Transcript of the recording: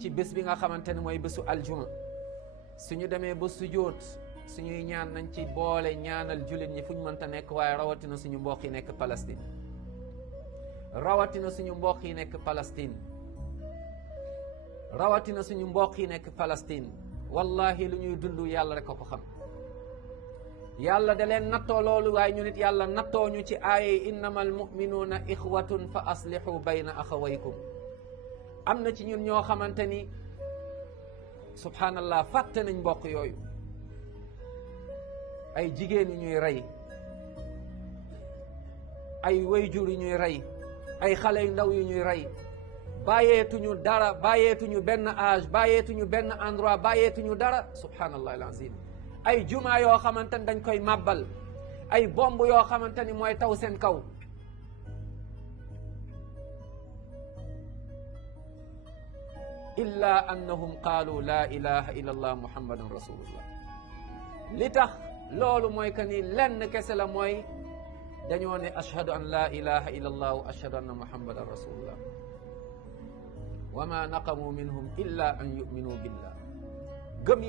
ci bés bi nga xamante ne mooy bésu aljuma suñu demee ba sujjóot suñuy ñaan nañ ci boole ñaanal jullit ñi fu ñu mënta nekk waaye rawatina suñu mbokk yi nekk Palestine rawatina suñu mbokk yi nekk Palestine rawatina suñu mbokk yi nekk Palestine wallahi lu ñuy dund yàlla rek a ko xam yàlla da leen nattoo loolu waaye ñu nit yàlla nattoo ñu ci aaye innamal muminuuna ixwatun fa aslihu bayna axawaykum am na ci ñun ñoo xamante ni subhanallah fàtte nañ mbokk yooyu ay jigéen yu ñuy rey ay wayjur yu ñuy rey ay xale yu ndaw yu ñuy rey bàyyeetuñu dara bàyyeetuñu benn âge bàyyeetuñu benn endroit bàyyeetuñu dara subhanallah alazim ay jumaa yoo xamante ni dañ koy màbbal ay bomb yoo xamante ni mooy taw seen kaw illa annahum qaalu la ilaha illa allah muhammadun rasulullah li tax loolu mooy que ni lenn kese la mooy dañoo ne ashhadu an la ilaha illa allah wa ashhadu anna muhammadan rasulullah wa ma naqamu minhum illa an yuminu billah gëm